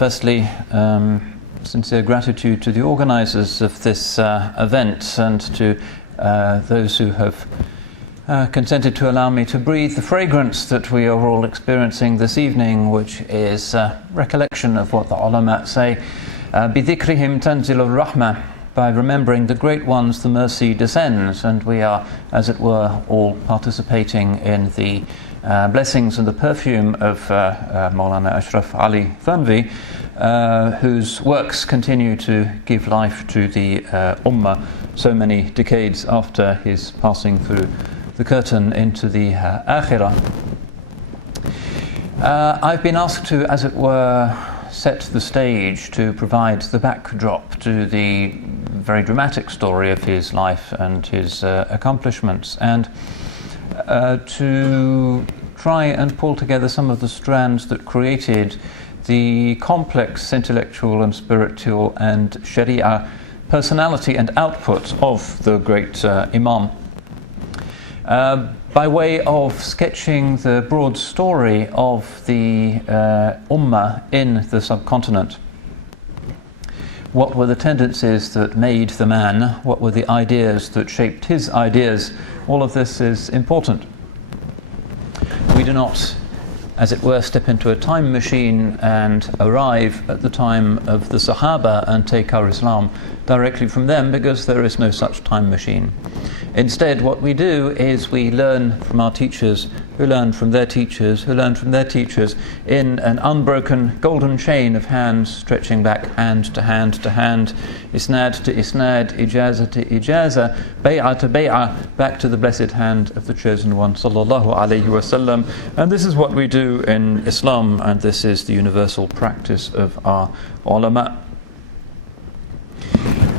Firstly, sincere gratitude to the organisers of this event and to those who have consented to allow me to breathe the fragrance that we are all experiencing this evening, which is recollection of what the ulama say, بِذِكْرِهِمْ تَنْزِلُ الرَّحْمَةِ, by remembering the great ones the mercy descends, and we are, as it were, all participating in the blessings and the perfume of Moulana Ashram Ali Thanwi, whose works continue to give life to the Ummah so many decades after his passing through the curtain into the Akhirah. I've been asked to, as it were, set the stage, to provide the backdrop to the very dramatic story of his life and his accomplishments, and to try and pull together some of the strands that created the complex intellectual and spiritual and Sharia personality and output of the great Imam. By way of sketching the broad story of the Ummah in the subcontinent. What were the tendencies that made the man? What were the ideas that shaped his ideas? All of this is important. We do not, as it were, step into a time machine and arrive at the time of the Sahaba and take our Islam directly from them, because there is no such time machine. Instead, what we do is we learn from our teachers, who learn from their teachers, who learn from their teachers, in an unbroken golden chain of hands stretching back hand to hand to hand, isnad to isnad, ijazah to ijazah, bay'ah to bay'ah, back to the blessed hand of the chosen one, sallallahu alayhi wasallam. And this is what we do in Islam, and this is the universal practice of our ulama.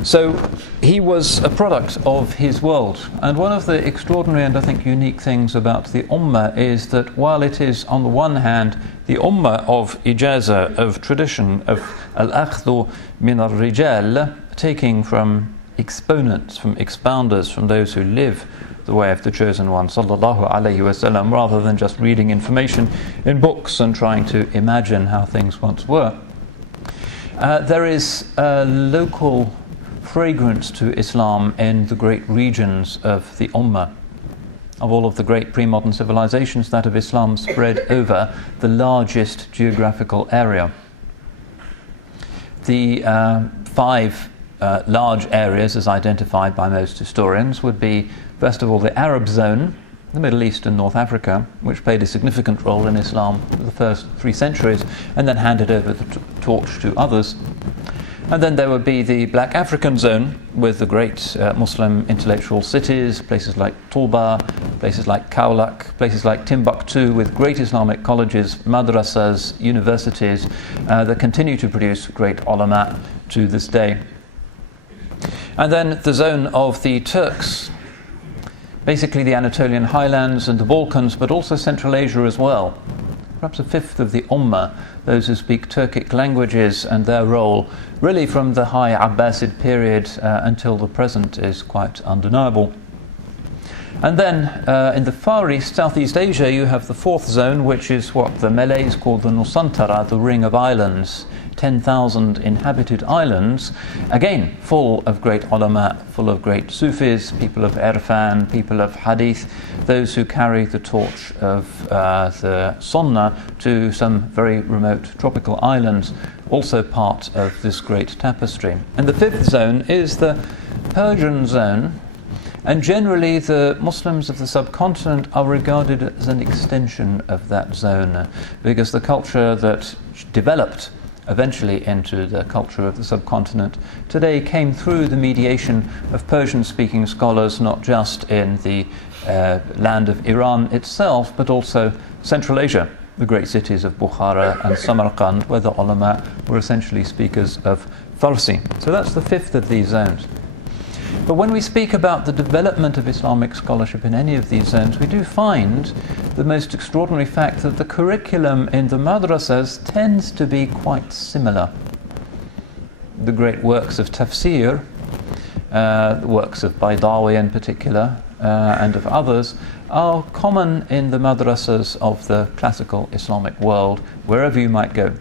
So he was a product of his world, and one of the extraordinary and I think unique things about the Ummah is that while it is on the one hand the Ummah of ijazah, of tradition, of al-akhdhu min al-rijal, taking from exponents, from expounders, from those who live the way of the chosen one, sallallahu alayhi wasallam, rather than just reading information in books and trying to imagine how things once were. There is a local fragrance to Islam in the great regions of the Ummah. Of all of the great pre-modern civilizations, that of Islam spread over the largest geographical area. The five large areas, as identified by most historians, would be, first of all, the Arab zone, the Middle East and North Africa, which played a significant role in Islam for the first 3 centuries, and then handed over the torch to others. And then there would be the Black African zone, with the great Muslim intellectual cities, places like Touba, places like Kaulak, places like Timbuktu, with great Islamic colleges, madrasas, universities that continue to produce great ulama to this day. And then the zone of the Turks, basically the Anatolian highlands and the Balkans, but also Central Asia as well. Perhaps a fifth of the Ummah, those who speak Turkic languages, and their role really from the high Abbasid period until the present is quite undeniable. And then in the Far East, Southeast Asia, you have the fourth zone, which is what the Malays call the Nusantara, the Ring of Islands, 10,000 inhabited islands, again full of great ulama, full of great Sufis, people of Irfan, people of Hadith, those who carry the torch of the Sunnah to some very remote tropical islands, also part of this great tapestry. And the fifth zone is the Persian zone, and generally the Muslims of the subcontinent are regarded as an extension of that zone, because the culture that developed eventually into the culture of the subcontinent today came through the mediation of Persian-speaking scholars, not just in the land of Iran itself, but also Central Asia, the great cities of Bukhara and Samarkand, where the ulama were essentially speakers of Farsi. So that's the fifth of these zones. But when we speak about the development of Islamic scholarship in any of these zones, we do find the most extraordinary fact that the curriculum in the madrasas tends to be quite similar. The great works of tafsir, the works of Baydawi in particular, and of others, are common in the madrasas of the classical Islamic world, wherever you might go.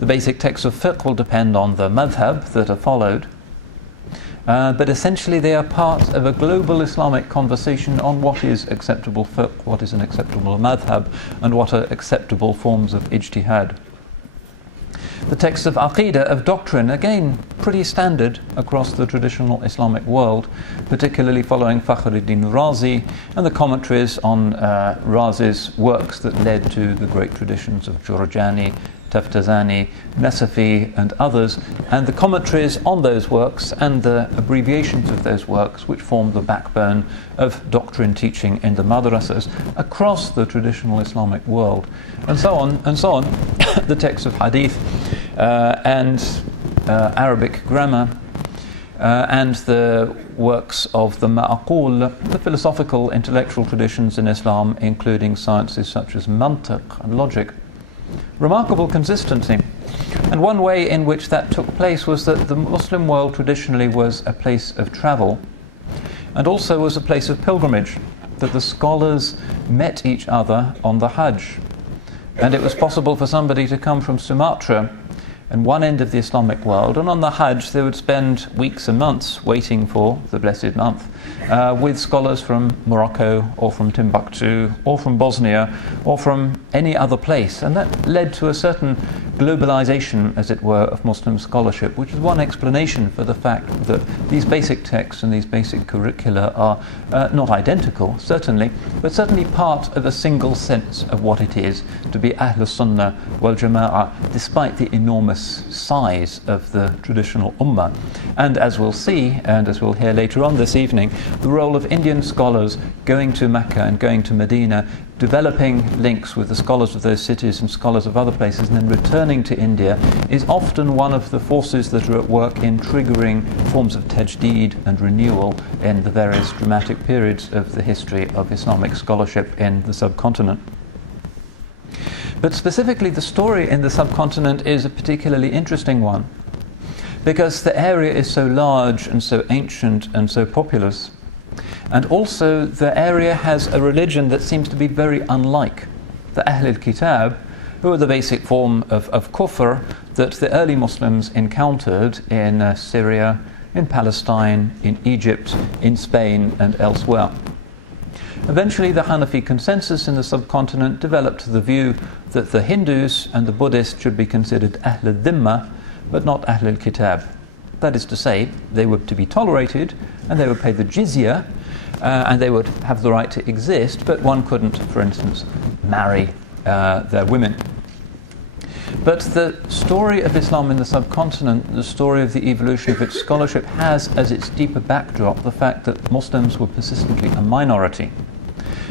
The basic texts of fiqh will depend on the madhab that are followed, but essentially they are part of a global Islamic conversation on what is acceptable fiqh, what is an acceptable madhab, and what are acceptable forms of ijtihad. The texts of aqidah, of doctrine, again pretty standard across the traditional Islamic world, particularly following Fakhruddin Razi and the commentaries on Razi's works that led to the great traditions of Jurjani, Taftazani, Nasafi and others, and the commentaries on those works and the abbreviations of those works which form the backbone of doctrine teaching in the madrasas across the traditional Islamic world, and so on and so on. The texts of Hadith and Arabic grammar and the works of the ma'aqul, the philosophical intellectual traditions in Islam, including sciences such as mantiq and logic. Remarkable consistency. And one way in which that took place was that the Muslim world traditionally was a place of travel and also was a place of pilgrimage, that the scholars met each other on the Hajj. And it was possible for somebody to come from Sumatra and one end of the Islamic world, and on the Hajj they would spend weeks and months waiting for the blessed month with scholars from Morocco or from Timbuktu or from Bosnia or from any other place, and that led to a certain globalization, as it were, of Muslim scholarship, which is one explanation for the fact that these basic texts and these basic curricula are not identical, certainly, but certainly part of a single sense of what it is to be Ahlus Sunnah wal Jama'ah, despite the enormous size of the traditional Ummah. And as we'll see, and as we'll hear later on this evening, the role of Indian scholars going to Mecca and going to Medina, developing links with the scholars of those cities and scholars of other places, and then returning to India, is often one of the forces that are at work in triggering forms of tajdeed and renewal in the various dramatic periods of the history of Islamic scholarship in the subcontinent. But specifically, the story in the subcontinent is a particularly interesting one, because the area is so large and so ancient and so populous. And also the area has a religion that seems to be very unlike the Ahl al-Kitab, who are the basic form of kufr that the early Muslims encountered in Syria, in Palestine, in Egypt, in Spain and elsewhere. Eventually the Hanafi consensus in the subcontinent developed the view that the Hindus and the Buddhists should be considered Ahl al-Dhimma, but not Ahl al-Kitab. That is to say, they were to be tolerated and they would pay the jizya, and they would have the right to exist, but one couldn't, for instance, marry their women. But the story of Islam in the subcontinent, the story of the evolution of its scholarship, has as its deeper backdrop the fact that Muslims were persistently a minority.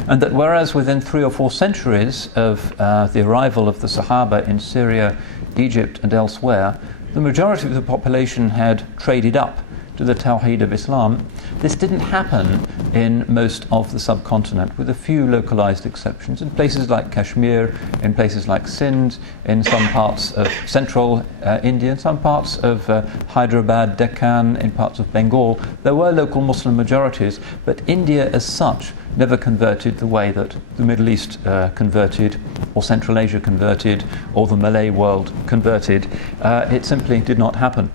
And that whereas within 3 or 4 centuries of the arrival of the Sahaba in Syria, Egypt and elsewhere, the majority of the population had traded up to the Tawheed of Islam, this didn't happen in most of the subcontinent, with a few localized exceptions in places like Kashmir, in places like Sindh, in some parts of central India, in some parts of Hyderabad, Deccan, in parts of Bengal. There were local Muslim majorities, but India as such never converted the way that the Middle East converted, or Central Asia converted, or the Malay world converted. It simply did not happen.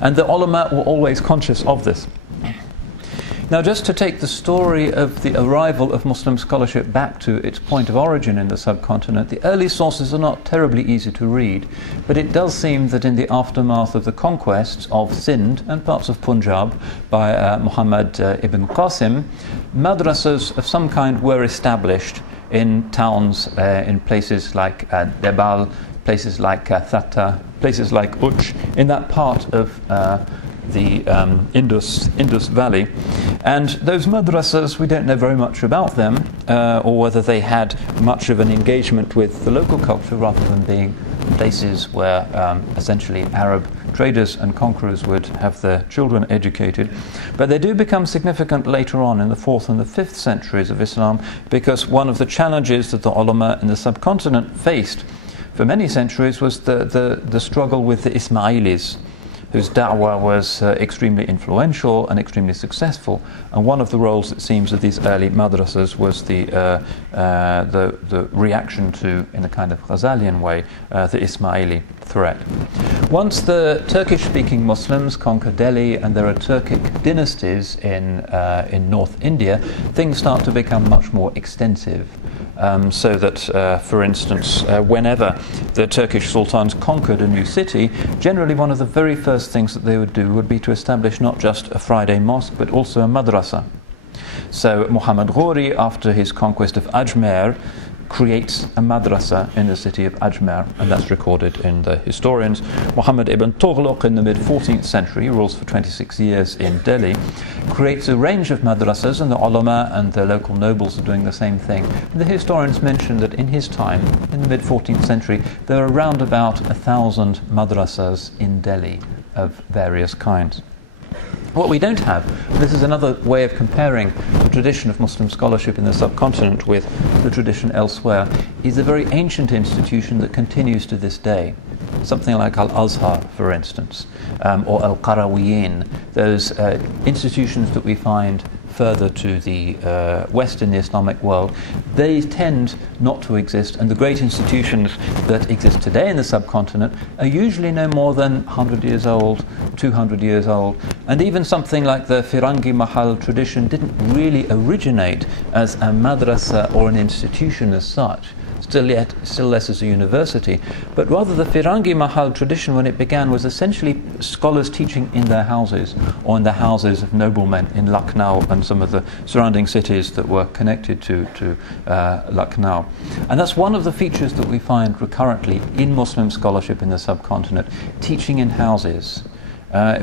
And the ulama were always conscious of this. Now, just to take the story of the arrival of Muslim scholarship back to its point of origin in the subcontinent, the early sources are not terribly easy to read, but it does seem that in the aftermath of the conquests of Sindh and parts of Punjab by Muhammad ibn Qasim, madrasas of some kind were established in towns, in places like Debal, places like Thatta, places like Uch, in that part of the Indus Valley. And those madrasas, we don't know very much about them, or whether they had much of an engagement with the local culture rather than being places where essentially Arab traders and conquerors would have their children educated. But they do become significant later on in the 4th and the 5th centuries of Islam, because one of the challenges that the ulama in the subcontinent faced for many centuries was the struggle with the Ismailis, whose da'wah was extremely influential and extremely successful. And one of the roles, it seems, of these early madrasas was the reaction to, in a kind of Ghazalian way, the Ismaili threat. Once the Turkish-speaking Muslims conquer Delhi and there are Turkic dynasties in North India, things start to become much more extensive. So that, for instance, whenever the Turkish sultans conquered a new city, generally one of the very first things that they would do would be to establish not just a Friday mosque, but also a madrasa. So Muhammad Ghori, after his conquest of Ajmer, creates a madrasa in the city of Ajmer, and that's recorded in the historians. Muhammad ibn Tughlaq, in the mid-14th century, he rules for 26 years in Delhi, creates a range of madrasas, and the ulama and the local nobles are doing the same thing. And the historians mention that in his time, in the mid-14th century, there are around about 1,000 madrasas in Delhi of various kinds. What we don't have, and this is another way of comparing the tradition of Muslim scholarship in the subcontinent with the tradition elsewhere, is a very ancient institution that continues to this day. Something like Al-Azhar, for instance, or Al-Qarawiyyin, those institutions that we find further to the west in the Islamic world, they tend not to exist, and the great institutions that exist today in the subcontinent are usually no more than 100 years old, 200 years old, and even something like the Firangi Mahal tradition didn't really originate as a madrasa or an institution as such, still less as a university, but rather the Firangi Mahal tradition, when it began, was essentially scholars teaching in their houses or in the houses of noblemen in Lucknow and some of the surrounding cities that were connected to Lucknow. And that's one of the features that we find recurrently in Muslim scholarship in the subcontinent, teaching in houses.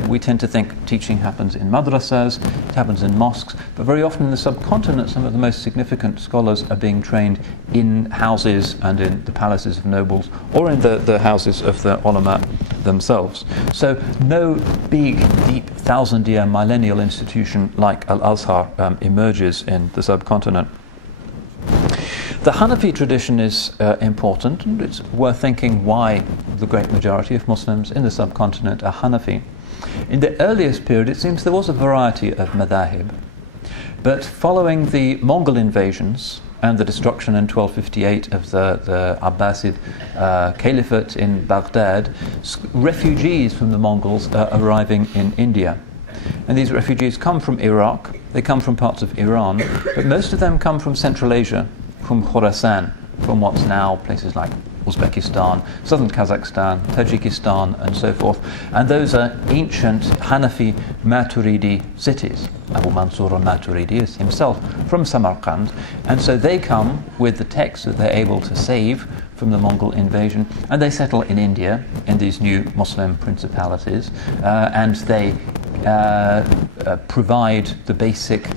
We tend to think teaching happens in madrasas, it happens in mosques, but very often in the subcontinent some of the most significant scholars are being trained in houses and in the palaces of nobles, or in the houses of the ulama themselves. So no big, deep, thousand-year millennial institution like Al-Azhar emerges in the subcontinent. The Hanafi tradition is important, and it's worth thinking why the great majority of Muslims in the subcontinent are Hanafi. In the earliest period, it seems there was a variety of madhahib, but following the Mongol invasions and the destruction in 1258 of the Abbasid Caliphate in Baghdad, refugees from the Mongols are arriving in India. And these refugees come from Iraq, they come from parts of Iran, but most of them come from Central Asia, from Khorasan, from what's now places like Uzbekistan, southern Kazakhstan, Tajikistan, and so forth. And those are ancient Hanafi Maturidi cities. Abu Mansur al-Maturidi is himself from Samarkand, and so they come with the texts that they're able to save from the Mongol invasion, and they settle in India, in these new Muslim principalities, and they provide the basic,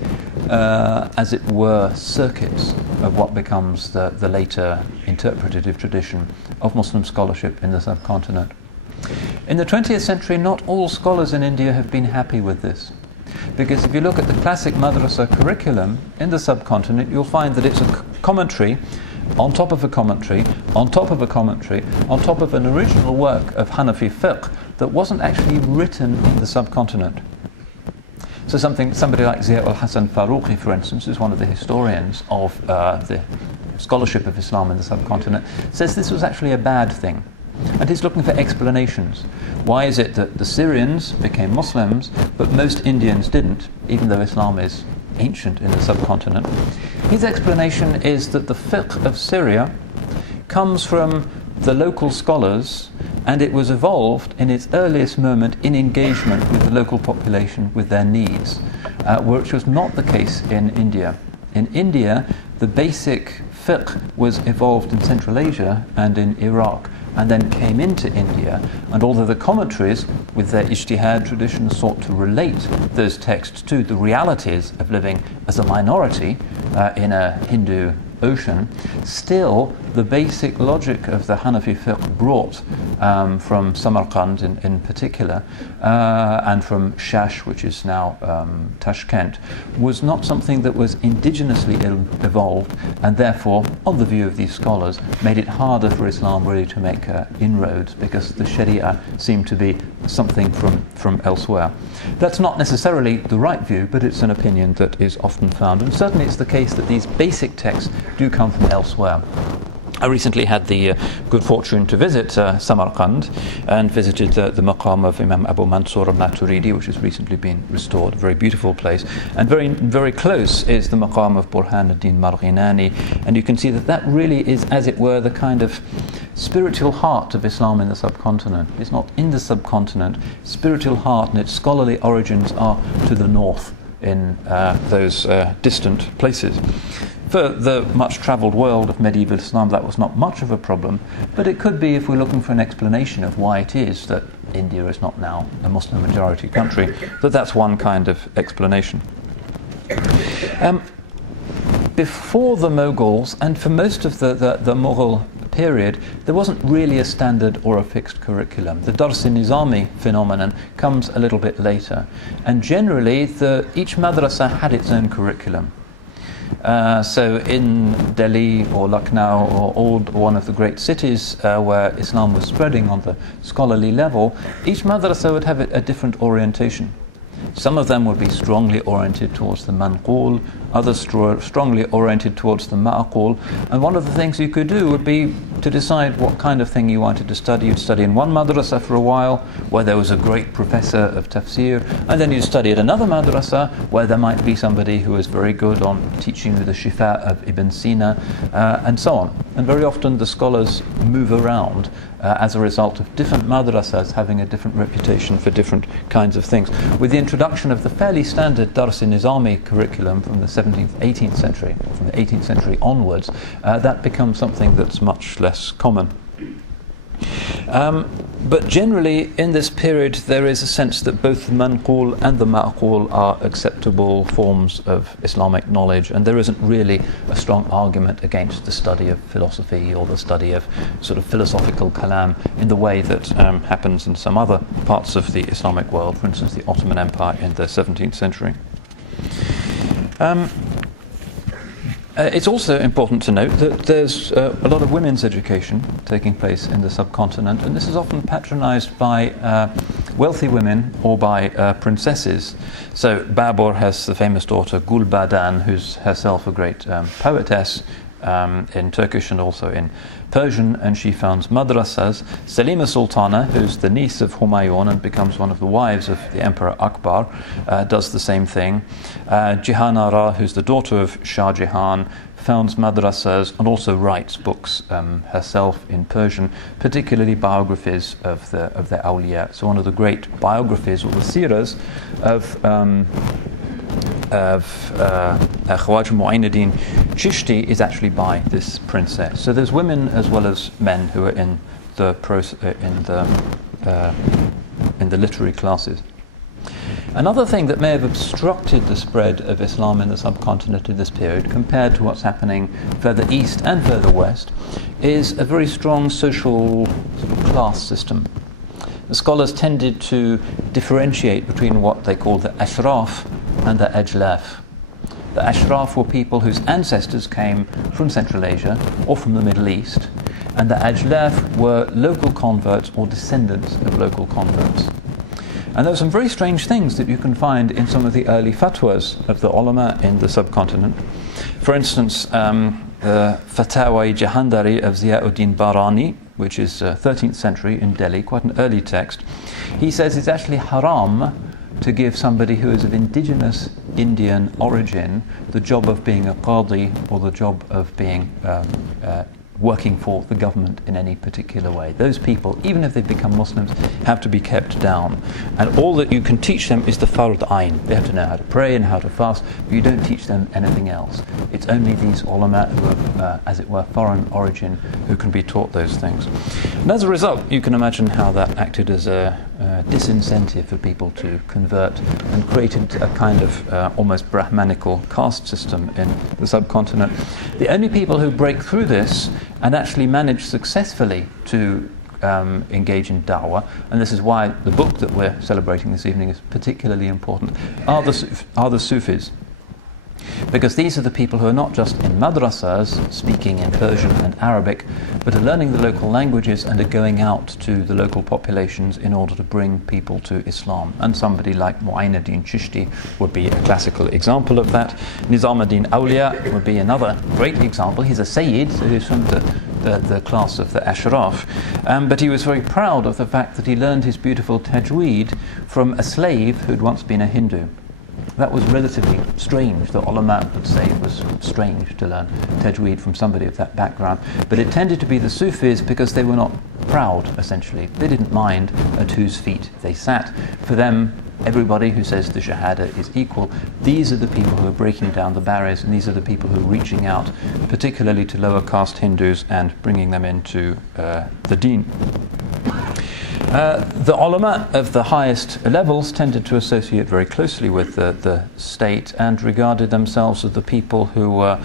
as it were, circuits of what becomes the later interpretative tradition of Muslim scholarship in the subcontinent. In the 20th century, not all scholars in India have been happy with this, because if you look at the classic madrasa curriculum in the subcontinent, you'll find that it's a commentary on top of a commentary, on top of a commentary, on top of an original work of Hanafi fiqh that wasn't actually written in the subcontinent. So somebody like Zia al-Hasan Faruqi, for instance, who's one of the historians of the scholarship of Islam in the subcontinent, says this was actually a bad thing. And he's looking for explanations. Why is it that the Syrians became Muslims, but most Indians didn't, even though Islam is ancient in the subcontinent? His explanation is that the fiqh of Syria comes from the local scholars, and it was evolved in its earliest moment in engagement with the local population, with their needs, which was not the case in India. In India, the basic fiqh was evolved in Central Asia and in Iraq, and then came into India, and although the commentaries with their ijtihad tradition sought to relate those texts to the realities of living as a minority in a Hindu Ocean, still the basic logic of the Hanafi fiqh brought from Samarkand in particular, and from Shash, which is now Tashkent, was not something that was indigenously evolved, and therefore, on the view of these scholars, made it harder for Islam really to make inroads, because the Sharia seemed to be something from elsewhere. That's not necessarily the right view, but it's an opinion that is often found, and certainly it's the case that these basic texts do come from elsewhere. I recently had the good fortune to visit Samarkand and visited the maqam of Imam Abu Mansur al-Maturidi, which has recently been restored, a very beautiful place. And very, very close is the maqam of Burhan ad-Din Marghinani, and you can see that that really is, as it were, the kind of spiritual heart of Islam in the subcontinent. It's not in the subcontinent. Spiritual heart and its scholarly origins are to the north in those distant places. For the much-travelled world of medieval Islam, that was not much of a problem, but it could be if we're looking for an explanation of why it is that India is not now a Muslim-majority country, that's one kind of explanation. Before the Mughals, and for most of the Mughal period, there wasn't really a standard or a fixed curriculum. The Dars-i-Nizami phenomenon comes a little bit later, and generally each madrasa had its own curriculum. So in Delhi or Lucknow or one of the great cities where Islam was spreading on the scholarly level, each madrasa would have a different orientation. Some of them would be strongly oriented towards the manqul, others strongly oriented towards the ma'qul, and one of the things you could do would be to decide what kind of thing you wanted to study. You'd study in one madrasa for a while where there was a great professor of tafsir, and then you'd study at another madrasa where there might be somebody who was very good on teaching you the shifa of Ibn Sina, and so on. And very often the scholars move around as a result of different madrasas having a different reputation for different kinds of things. With the introduction of the fairly standard Dars-i-Nizami curriculum from the 17th, 18th century, from the 18th century onwards, that becomes something that's much less common. But generally, in this period, there is a sense that both the manqul and the ma'qul are acceptable forms of Islamic knowledge, and there isn't really a strong argument against the study of philosophy or the study of sort of philosophical kalam in the way that happens in some other parts of the Islamic world, for instance, the Ottoman Empire in the 17th century. It's also important to note that there's a lot of women's education taking place in the subcontinent, and this is often patronized by wealthy women or by princesses. So Babur has the famous daughter Gulbadan, who's herself a great poetess in Turkish and also in Persian, and she founds madrasas. Salima Sultana, who's the niece of Humayun and becomes one of the wives of the Emperor Akbar, does the same thing. Jihanara, who's the daughter of Shah Jahan, founds madrasas and also writes books herself in Persian, particularly biographies of the awliya. So one of the great biographies, or the siras, of Khwaja Mu'aynuddin Chishti is actually by this princess. So there's women as well as men who are in the literary classes. Another thing that may have obstructed the spread of Islam in the subcontinent in this period, compared to what's happening further east and further west, is a very strong social sort of class system. The scholars tended to differentiate between what they call the ashraf and the ajlaf. The ashraf were people whose ancestors came from Central Asia or from the Middle East, and the ajlaf were local converts or descendants of local converts. And there are some very strange things that you can find in some of the early fatwas of the ulama in the subcontinent. For instance, the Fatawa Jahandari of Ziyauddin Barani, which is 13th century in Delhi, quite an early text. He says it's actually haram to give somebody who is of indigenous Indian origin the job of being a qadi or the job of being working for the government in any particular way. Those people, even if they become Muslims, have to be kept down. And all that you can teach them is the fard ayn. They have to know how to pray and how to fast, but you don't teach them anything else. It's only these ulama who are, as it were, foreign origin who can be taught those things. And as a result, you can imagine how that acted as a disincentive for people to convert and created a kind of almost Brahmanical caste system in the subcontinent. The only people who break through this and actually manage successfully to engage in da'wah, and this is why the book that we're celebrating this evening is particularly important, are the Sufis. Because these are the people who are not just in madrasas speaking in Persian and Arabic, but are learning the local languages and are going out to the local populations in order to bring people to Islam. And somebody like Mu'aynuddin Chishti would be a classical example of that. Nizami Awliya would be another great example. He's a Sayyid, so he's from the class of the Ashraf, but he was very proud of the fact that he learned his beautiful tajweed from a slave who'd once been a Hindu. That was relatively strange. The ulama would say it was strange to learn tajweed from somebody of that background. But it tended to be the Sufis because they were not proud, essentially. They didn't mind at whose feet they sat. For them, everybody who says the Shahada is equal. These are the people who are breaking down the barriers, and these are the people who are reaching out, particularly to lower caste Hindus and bringing them into the deen. The ulama of the highest levels tended to associate very closely with the state and regarded themselves as the people who were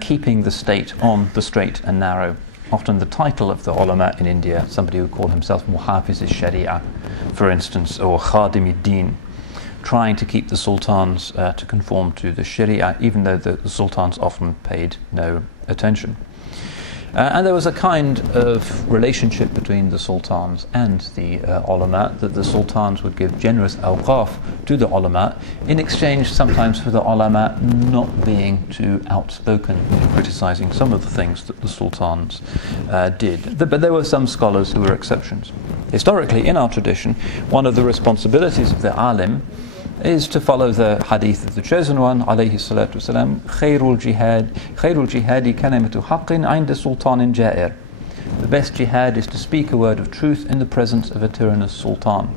keeping the state on the straight and narrow. Often the title of the ulama in India, somebody would call himself Muhafiz al-Sharia, for instance, or Khadim al-Din, trying to keep the sultans to conform to the Sharia, even though the sultans often paid no attention. And there was a kind of relationship between the sultans and the ulama, that the sultans would give generous awqaf to the ulama in exchange sometimes for the ulama not being too outspoken in criticizing some of the things that the sultans did. But there were some scholars who were exceptions. Historically, in our tradition, one of the responsibilities of the alim is to follow the hadith of the chosen one, alayhi salatu wasalam, khairul jihadi kalimatu haqqin inda sultanin ja'ir. The best jihad is to speak a word of truth in the presence of a tyrannous sultan.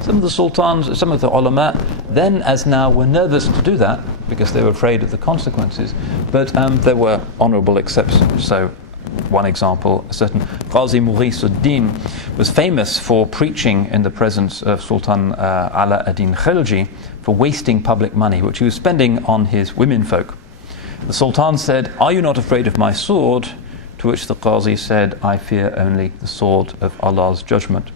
Some of the sultans, some of the ulama, then as now, were nervous to do that because they were afraid of the consequences, but there were honourable exceptions. So one example, a certain Qazi Mughisuddin was famous for preaching in the presence of Sultan Ala ad-Din Khilji for wasting public money, which he was spending on his womenfolk. The Sultan said, "Are you not afraid of my sword?" To which the Qazi said, "I fear only the sword of Allah's judgment."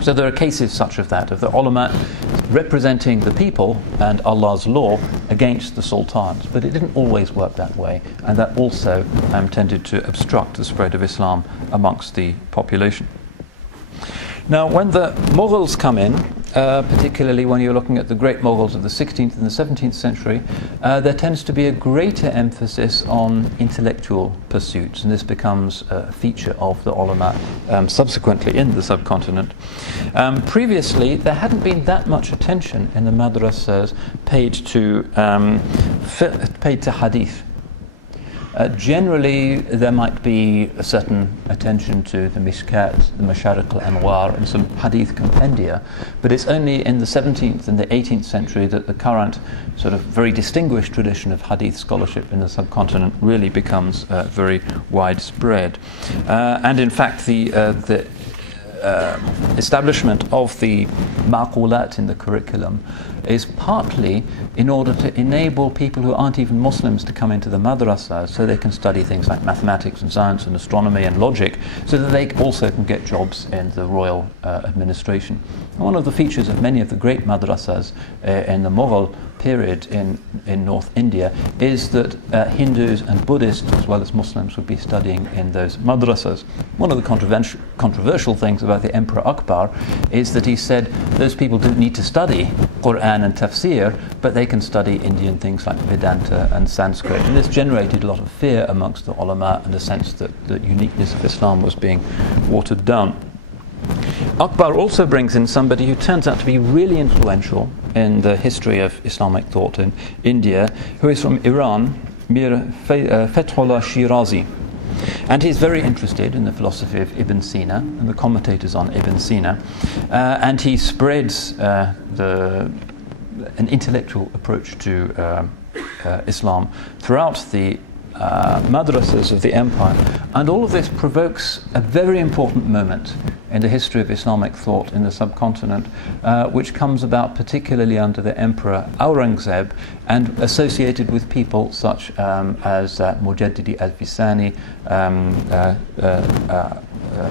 So there are cases such of that, of the ulama representing the people and Allah's law against the sultans. But it didn't always work that way, and that also tended to obstruct the spread of Islam amongst the population. Now, when the Mughals come in, particularly when you're looking at the great Mughals of the 16th and the 17th century, there tends to be a greater emphasis on intellectual pursuits, and this becomes a feature of the ulama subsequently in the subcontinent. Previously, there hadn't been that much attention in the madrasas paid to hadith. Generally, there might be a certain attention to the Mishkat, the Masharik al-Anwar, and some hadith compendia, but it's only in the 17th and the 18th century that the current sort of very distinguished tradition of hadith scholarship in the subcontinent really becomes very widespread. And in fact, the establishment of the maqulat in the curriculum is partly in order to enable people who aren't even Muslims to come into the madrasa so they can study things like mathematics and science and astronomy and logic, so that they also can get jobs in the royal administration. And one of the features of many of the great madrasas in the Mughal period in North India is that Hindus and Buddhists as well as Muslims would be studying in those madrasas. One of the controversial things about the Emperor Akbar is that he said those people don't need to study Quran and Tafsir, but they can study Indian things like Vedanta and Sanskrit. And this generated a lot of fear amongst the ulama and a sense that the uniqueness of Islam was being watered down. Akbar also brings in somebody who turns out to be really influential in the history of Islamic thought in India, who is from Iran, Mir Fethullah Shirazi. And he's very interested in the philosophy of Ibn Sina and the commentators on Ibn Sina. And he spreads an intellectual approach to Islam throughout the madrasas of the empire. And all of this provokes a very important moment in the history of Islamic thought in the subcontinent, which comes about particularly under the Emperor Aurangzeb and associated with people such as Mujaddidi al-Fisani,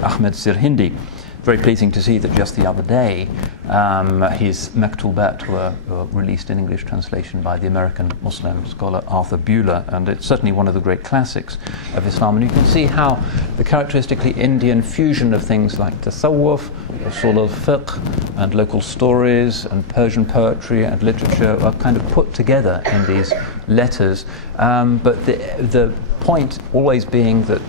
Ahmed Sirhindi. Very pleasing to see that just the other day his Maktubat were released in English translation by the American Muslim scholar Arthur Buehler, and it's certainly one of the great classics of Islam. And you can see how the characteristically Indian fusion of things like tasawwuf, usul al-fiqh, and local stories, and Persian poetry and literature are kind of put together in these letters. But the point always being that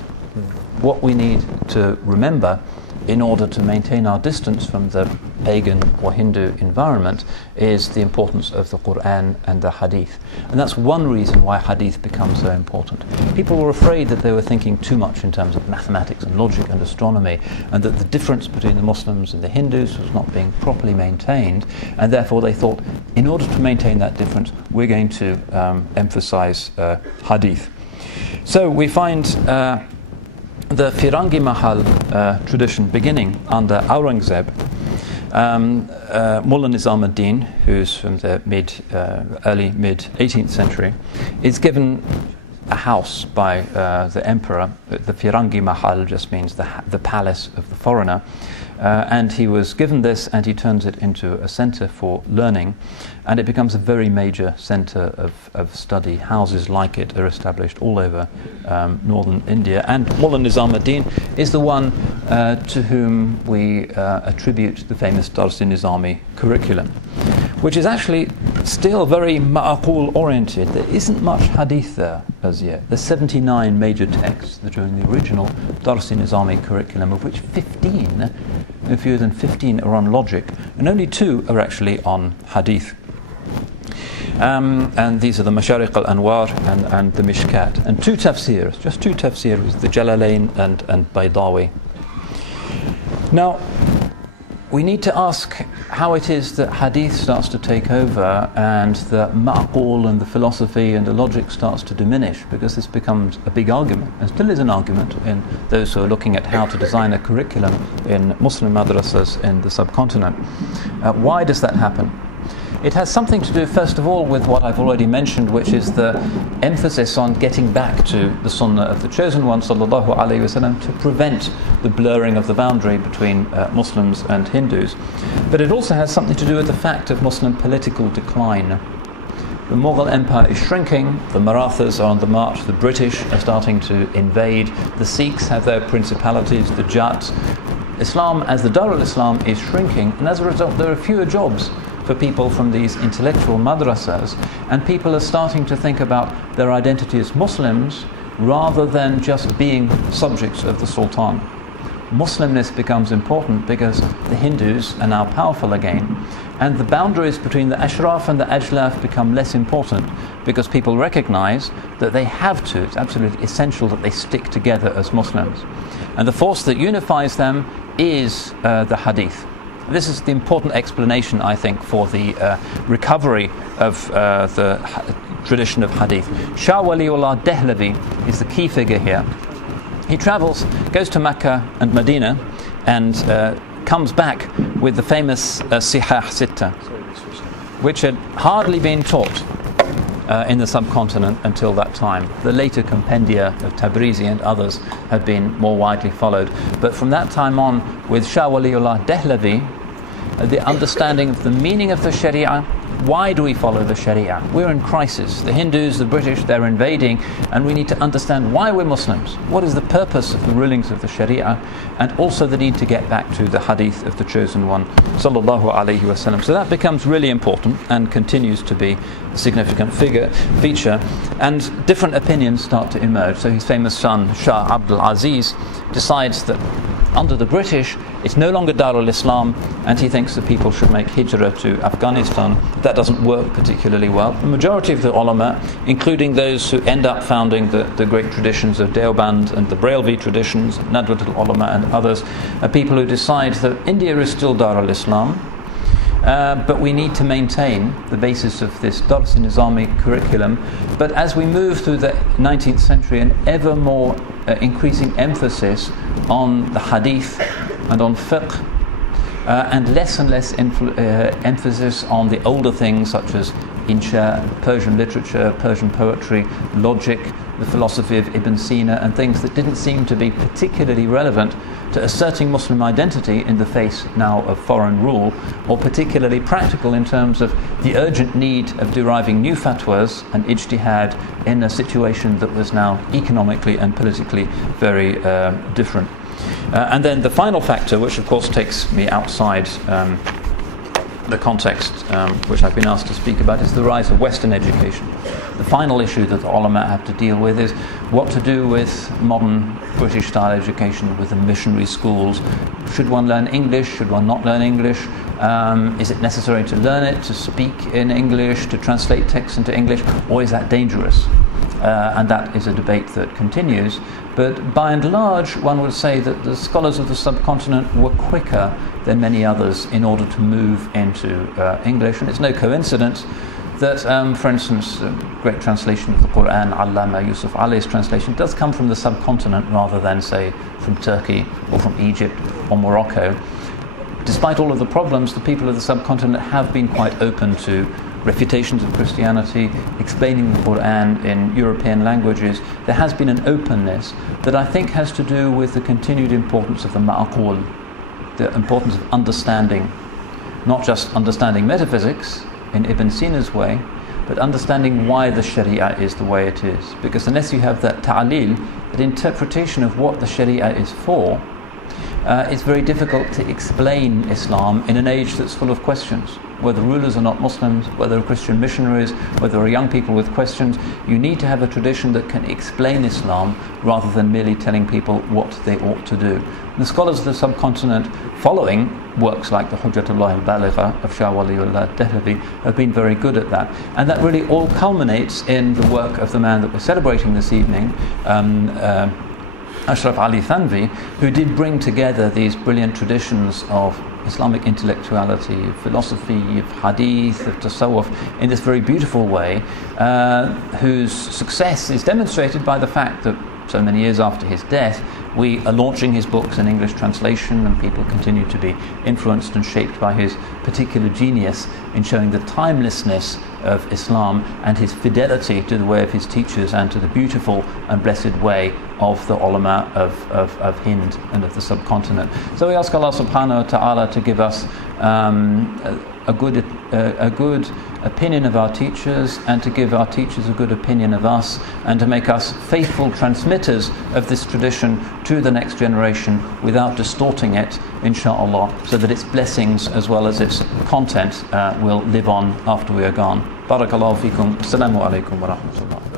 what we need to remember in order to maintain our distance from the pagan or Hindu environment is the importance of the Quran and the Hadith. And that's one reason why Hadith becomes so important. People were afraid that they were thinking too much in terms of mathematics and logic and astronomy, and that the difference between the Muslims and the Hindus was not being properly maintained, and therefore they thought, in order to maintain that difference, we're going to emphasize Hadith. So we find the Firangi Mahal tradition beginning under Aurangzeb. Mullah Nizami, who's from the early mid 18th century, is given a house by the emperor. The Firangi Mahal just means the palace of the foreigner. And he was given this, and he turns it into a center for learning, and it becomes a very major center of study. Houses like it are established all over northern India, and Mullah Nizami is the one to whom we attribute the famous Dars-i-Nizami curriculum, which is actually still very ma'aqul oriented. There isn't much hadith there as yet. There's 79 major texts that are in the original Dars-i-Nizami curriculum, of which 15, no fewer than 15, are on logic, and only 2 are actually on hadith. And these are the Mashariq al-Anwar and the Mishkat. And 2 tafsirs, just 2 tafsirs, the Jalalain and Baydawi. Now, we need to ask how it is that hadith starts to take over and the ma'qul and the philosophy and the logic starts to diminish, because this becomes a big argument, and still is an argument in those who are looking at how to design a curriculum in Muslim madrasas in the subcontinent. Why does that happen? It has something to do, first of all, with what I've already mentioned, which is the emphasis on getting back to the Sunnah of the Chosen One, sallallahu alaihi wasallam, to prevent the blurring of the boundary between Muslims and Hindus. But it also has something to do with the fact of Muslim political decline. The Mughal Empire is shrinking, the Marathas are on the march, the British are starting to invade, the Sikhs have their principalities, the Jats. Islam, as the Dar al-Islam, is shrinking, and as a result there are fewer jobs for people from these intellectual madrasas, and people are starting to think about their identity as Muslims rather than just being subjects of the Sultan. Muslimness becomes important because the Hindus are now powerful again, and the boundaries between the Ashraf and the Ajlaf become less important because people recognize that they have to, it's absolutely essential that they stick together as Muslims. And the force that unifies them is the Hadith. This is the important explanation, I think, for the recovery of the tradition of Hadith. Shah Waliullah Dehlavi is the key figure here. He travels, goes to Mecca and Medina, and comes back with the famous Sihah Sitta, which had hardly been taught in the subcontinent until that time. The later compendia of Tabrizi and others had been more widely followed. But from that time on, with Shah Waliullah Dehlavi, the understanding of the meaning of the Sharia. Why do we follow the Sharia? We're in crisis. The Hindus, the British, they're invading, and we need to understand why we're Muslims. What is the purpose of the rulings of the Sharia? And also the need to get back to the Hadith of the Chosen One, sallallahu alaihi wasallam. So that becomes really important and continues to be a significant feature. And different opinions start to emerge. So his famous son, Shah Abdul Aziz, decides that under the British, it's no longer Darul Islam, and he thinks that people should make hijrah to Afghanistan. That doesn't work particularly well. The majority of the ulama, including those who end up founding the great traditions of Deoband and the Brailvi traditions, Nadwat al-Ulama and others, are people who decide that India is still Darul Islam, but we need to maintain the basis of this Dars Nizami curriculum. But as we move through the 19th century, an ever more increasing emphasis on the Hadith and on fiqh, and less emphasis on the older things such as Insha, Persian literature, Persian poetry, logic, the philosophy of Ibn Sina, and things that didn't seem to be particularly relevant to asserting Muslim identity in the face now of foreign rule, or particularly practical in terms of the urgent need of deriving new fatwas and ijtihad in a situation that was now economically and politically very different. And then the final factor, which of course takes me outside the context which I've been asked to speak about, is the rise of Western education. The final issue that the ulama have to deal with is what to do with modern British-style education, with the missionary schools. Should one learn English? Should one not learn English? Is it necessary to learn it, to speak in English, to translate texts into English, or is that dangerous? And that is a debate that continues. But by and large, one would say that the scholars of the subcontinent were quicker than many others in order to move into English. And it's no coincidence that, for instance, a great translation of the Quran, Allama Yusuf Ali's translation, does come from the subcontinent rather than, say, from Turkey or from Egypt or Morocco. Despite all of the problems, the people of the subcontinent have been quite open to refutations of Christianity, explaining the Quran in European languages. There has been an openness that I think has to do with the continued importance of the ma'qul, the importance of understanding, not just understanding metaphysics in Ibn Sina's way, but understanding why the Sharia is the way it is. Because unless you have that ta'lil, that interpretation of what the Sharia is for, it's very difficult to explain Islam in an age that's full of questions. Whether rulers are not Muslims, whether Christian missionaries, whether are young people with questions, you need to have a tradition that can explain Islam rather than merely telling people what they ought to do. And the scholars of the subcontinent, following works like the Hujjatullah al-Baligha of Shah Waliullah Dehlavi, have been very good at that. And that really all culminates in the work of the man that we're celebrating this evening, Ashram Ali Thanwi, who did bring together these brilliant traditions of Islamic intellectuality, of philosophy, of hadith, of tasawwuf in this very beautiful way, whose success is demonstrated by the fact that so many years after his death, we are launching his books in English translation, and people continue to be influenced and shaped by his particular genius in showing the timelessness of Islam and his fidelity to the way of his teachers and to the beautiful and blessed way of the ulama of Hind and of the subcontinent. So we ask Allah subhanahu wa ta'ala to give us a good opinion of our teachers, and to give our teachers a good opinion of us, and to make us faithful transmitters of this tradition to the next generation without distorting it, inshallah, so that its blessings as well as its content will live on after we are gone. Barakallahu feekum. Assalamu alaikum wa rahmatullah.